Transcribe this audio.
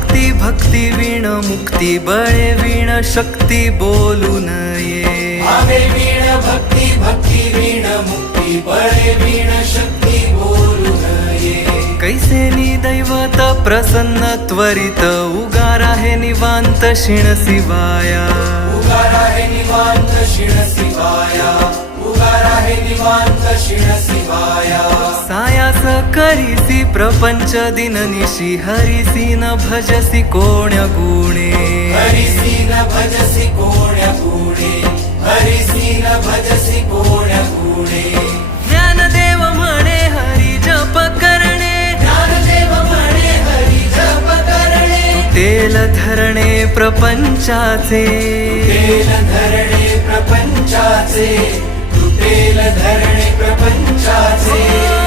भक्ती भक्ती वीण मुक्ती बळे वीण शक्ती बोलू नये भावे वीण भक्ती भक्ती वीण मुक्ती बळे वीण शक्ती बोलू नये कैसे दैवत प्रसन्न त्वरित उगार आहे निवांत शिण शिवाया उगार आहे निवांत शिण शिवाया उगार आहे निवांत शिण शिवाया सायास करीसी प्रपंच दिननिशी हरिसी न भजसी कोण्या गुणे हरिसी न भजसी कोण्या गुणे हरिसी न भजसी कोण्या गुणे ज्ञानदेव म्हणे हरी जप करणे ज्ञानदेव म्हणे हरी जप करणे तेल धरणे प्रपंचाचे तुटेल धरणे प्रपंचाचे तुटेल धरणे प्रपंचाचे